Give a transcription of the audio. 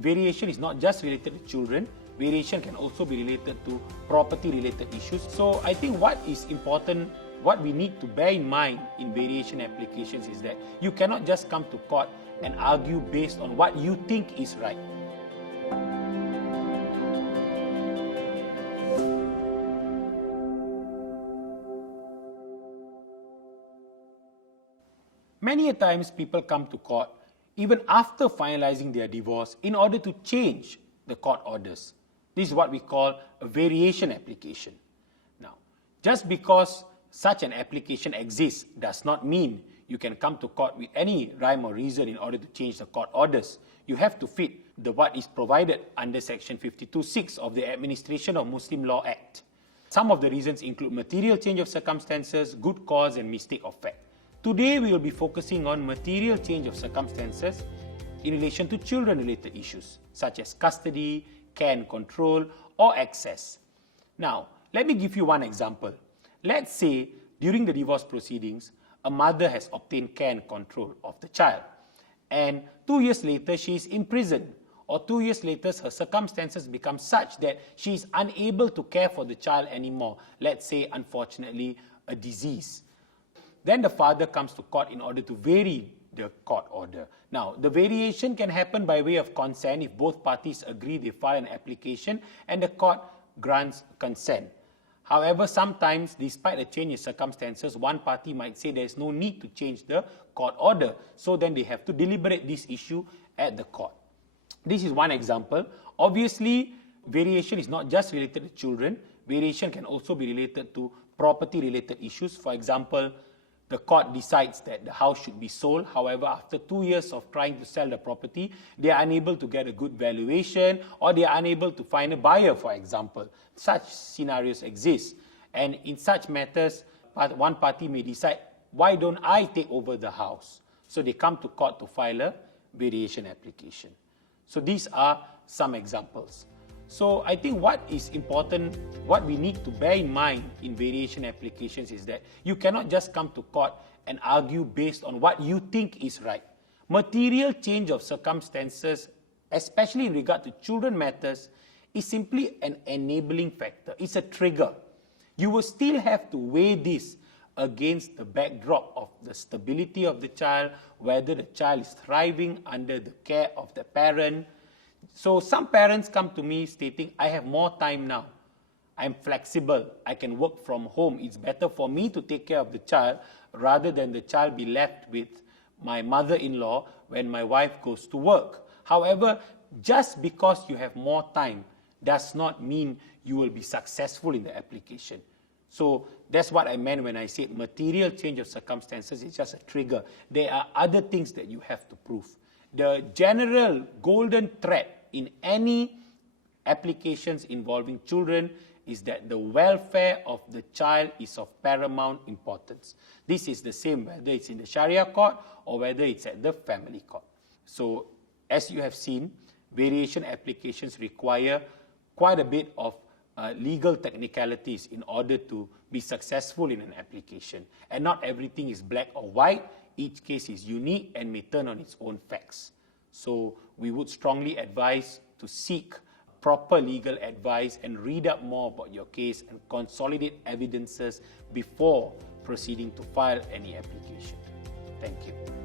variation is not just related to children, variation can also be related to property-related issues. So I think what is important, what we need to bear in mind in variation applications is that you cannot just come to court and argue based on what you think is right. Many a times people come to court even after finalizing their divorce in order to change the court orders. This is what we call a variation application. Now, just because such an application exists does not mean you can come to court with any rhyme or reason in order to change the court orders. You have to fit what is provided under Section 52(6) of the Administration of Muslim Law Act. Some of the reasons include material change of circumstances, good cause, and mistake of fact. Today, we will be focusing on material change of circumstances in relation to children-related issues, such as custody, care and control, or access. Now, let me give you one example. Let's say, during the divorce proceedings, a mother has obtained care and control of the child, and 2 years later, she is imprisoned, or 2 years later, her circumstances become such that she is unable to care for the child anymore. Let's say, unfortunately, a disease. Then the father comes to court in order to vary the court order. Now, the variation can happen by way of consent if both parties agree they file an application and the court grants consent. However, sometimes, despite a change in circumstances, one party might say there is no need to change the court order. So then they have to deliberate this issue at the court. This is one example. Obviously, variation is not just related to children. Variation can also be related to property-related issues. For example, the court decides that the house should be sold. However, after 2 years of trying to sell the property, they are unable to get a good valuation, or they are unable to find a buyer, for example. Such scenarios exist. And in such matters, one party may decide, why don't I take over the house? So they come to court to file a variation application. So these are some examples. So I think what is important, what we need to bear in mind in variation applications is that you cannot just come to court and argue based on what you think is right. Material change of circumstances, especially in regard to children matters, is simply an enabling factor. It's a trigger. You will still have to weigh this against the backdrop of the stability of the child, whether the child is thriving under the care of the parent. So some parents come to me stating, I have more time now. I'm flexible. I can work from home. It's better for me to take care of the child rather than the child be left with my mother-in-law when my wife goes to work. However, just because you have more time does not mean you will be successful in the application. So that's what I meant when I said material change of circumstances is just a trigger. There are other things that you have to prove. The general golden thread in any applications involving children is that the welfare of the child is of paramount importance. This is the same whether it's in the Sharia court or whether it's at the family court. So, as you have seen, variation applications require quite a bit of legal technicalities in order to be successful in an application. And not everything is black or white. Each case is unique and may turn on its own facts. So we would strongly advise to seek proper legal advice and read up more about your case and consolidate evidences before proceeding to file any application. Thank you.